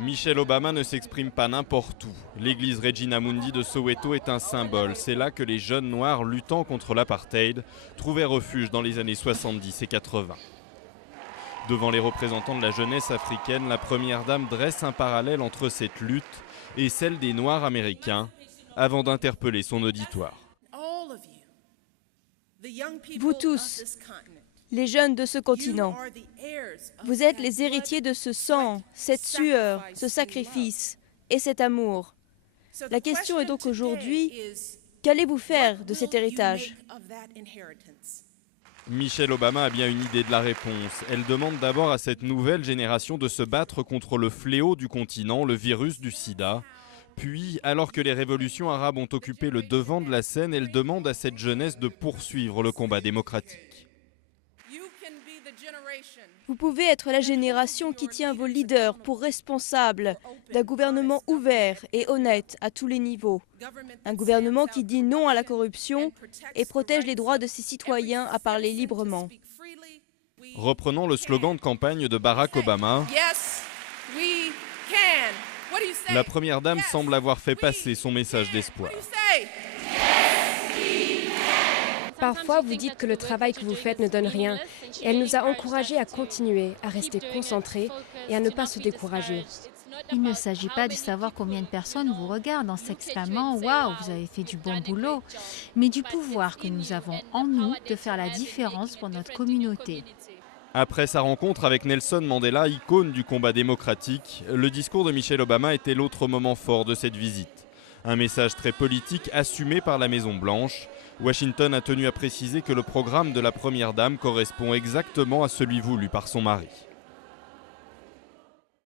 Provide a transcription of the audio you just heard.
Michelle Obama ne s'exprime pas n'importe où. L'église Regina Mundi de Soweto est un symbole. C'est là que les jeunes noirs luttant contre l'apartheid trouvaient refuge dans les années 70 et 80. Devant les représentants de la jeunesse africaine, la première dame dresse un parallèle entre cette lutte et celle des Noirs américains avant d'interpeller son auditoire. Vous tous, les jeunes de ce continent, vous êtes les héritiers de ce sang, cette sueur, ce sacrifice et cet amour. La question est donc aujourd'hui, qu'allez-vous faire de cet héritage ? Michelle Obama a bien une idée de la réponse. Elle demande d'abord à cette nouvelle génération de se battre contre le fléau du continent, le virus du sida. Puis, alors que les révolutions arabes ont occupé le devant de la scène, elle demande à cette jeunesse de poursuivre le combat démocratique. Vous pouvez être la génération qui tient vos leaders pour responsables d'un gouvernement ouvert et honnête à tous les niveaux. Un gouvernement qui dit non à la corruption et protège les droits de ses citoyens à parler librement. Reprenons le slogan de campagne de Barack Obama. La première dame semble avoir fait passer son message d'espoir. Parfois, vous dites que le travail que vous faites ne donne rien. Et elle nous a encouragés à continuer, à rester concentrés et à ne pas se décourager. Il ne s'agit pas de savoir combien de personnes vous regardent en s'exclamant « Waouh, vous avez fait du bon boulot », mais du pouvoir que nous avons en nous de faire la différence pour notre communauté. Après sa rencontre avec Nelson Mandela, icône du combat démocratique, le discours de Michelle Obama était l'autre moment fort de cette visite. Un message très politique assumé par la Maison-Blanche. Washington a tenu à préciser que le programme de la Première Dame correspond exactement à celui voulu par son mari.